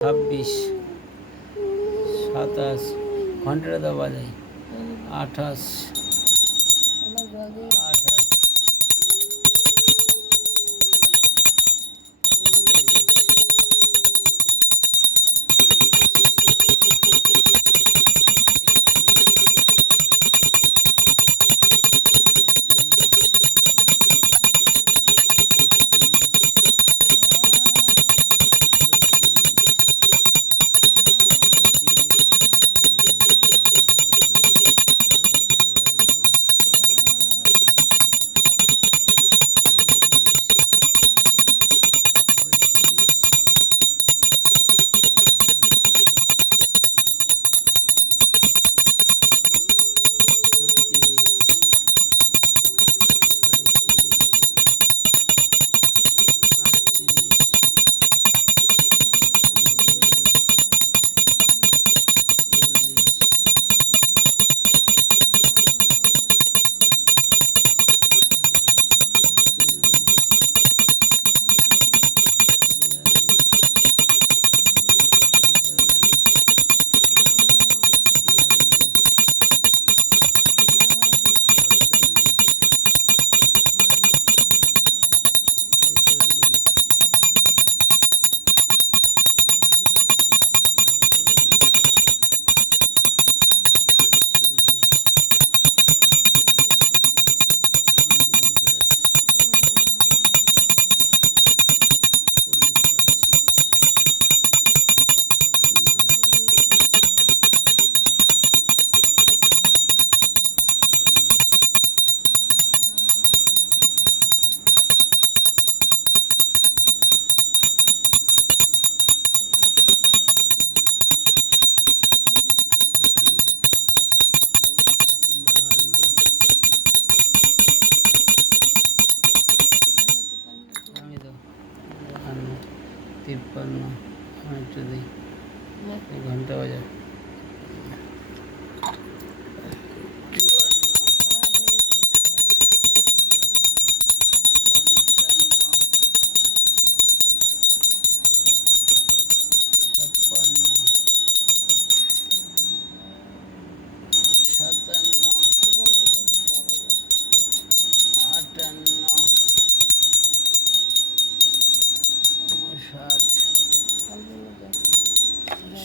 26, 27, ঘন্টাটা তো বাজাই, 28, 28, 53, একটু দিই, ঘন্টা বাজার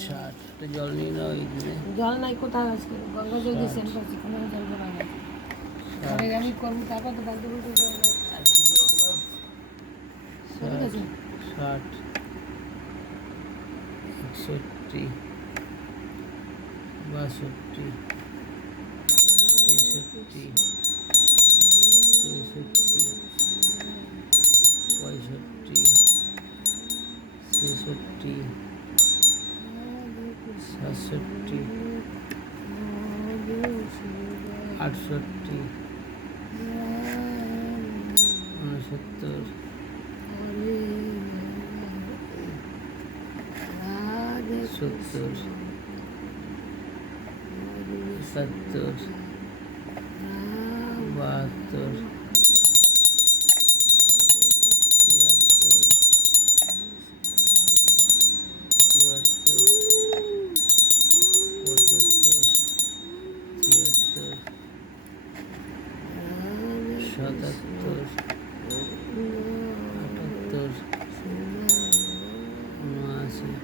60, তো জল নিয়ে নাও এইখানে। জল নাই কোথায় আজকে গঙ্গা জল দিয়ে সেন্ট করছি, কোনো জল জমা নাই। পরে আমি করবো তারপর তো বালতি বলতে জল দাও। আর কি জল দাও? 60, 61, 62, 63, 64, 65, 66, 67, 68, 69, 70, 71, 72, 73, 74, 75, 76, 77, 78, 79,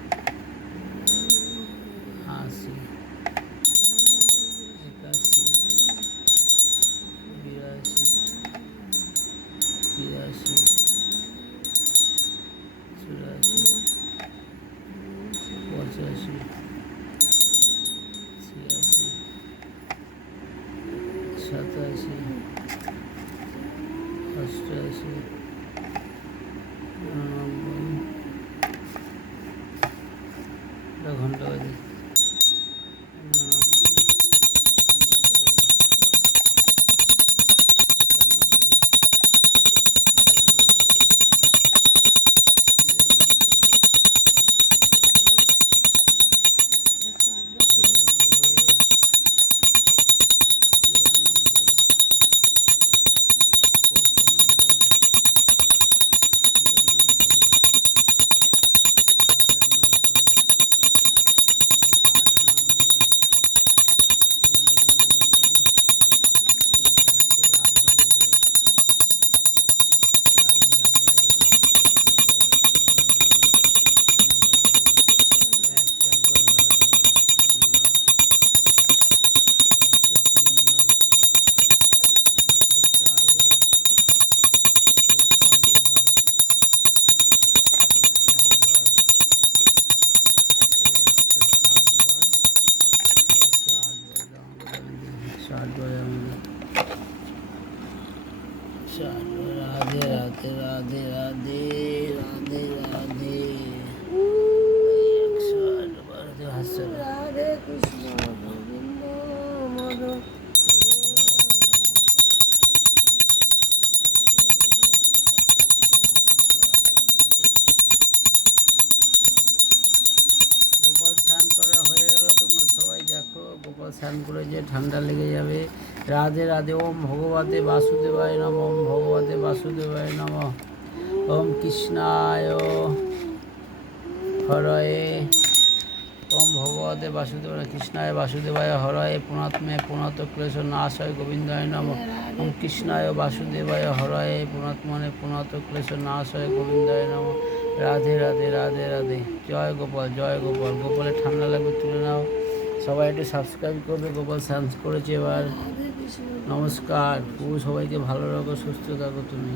80, 81, 82, 83, 84, 85, 86, 87, 88, 99, ঘন্টা বাজে 99, রাধে রাধে রাধে রাধে হাসছে না। রাধে কৃষ্ণ গোবিন্দ মধু গোপাল স্নান করা হয়ে গেল, তোমরা সবাই দেখো গোপাল স্নান করে যে ঠান্ডা লেগে যাবে। রাধে রাধে। ওম ভগবতে বাসুদেবায় নম, ওম ভগবতে বাসুদেবায় নম, ওম কৃষ্ণায় হরয়ে, ওম ভগবতে বাসুদেবায় কৃষ্ণায় বাসুদেবায় হরয়ে, পুনাত্মে পুনত ক্লেশ নাশয় গোবিন্দায় নম, ওম কৃষ্ণায় বাসুদেবায় হরয়ে, পুনাত্মনে পুনত ক্লেশ নাশয় গোবিন্দায় নম। রাধে রাধে রাধে রাধে। জয় গোপাল জয় গোপাল। গোপালের ঠান্ডা লাগবে তুলে নাও। সবাই একটু সাবস্ক্রাইব করবে। গোপাল সায়েন্স করেছে এবার। রাধে কৃষ্ণ নমস্কার। সবাইকে ভালো রাখো, সুস্থ থাকো তুমি।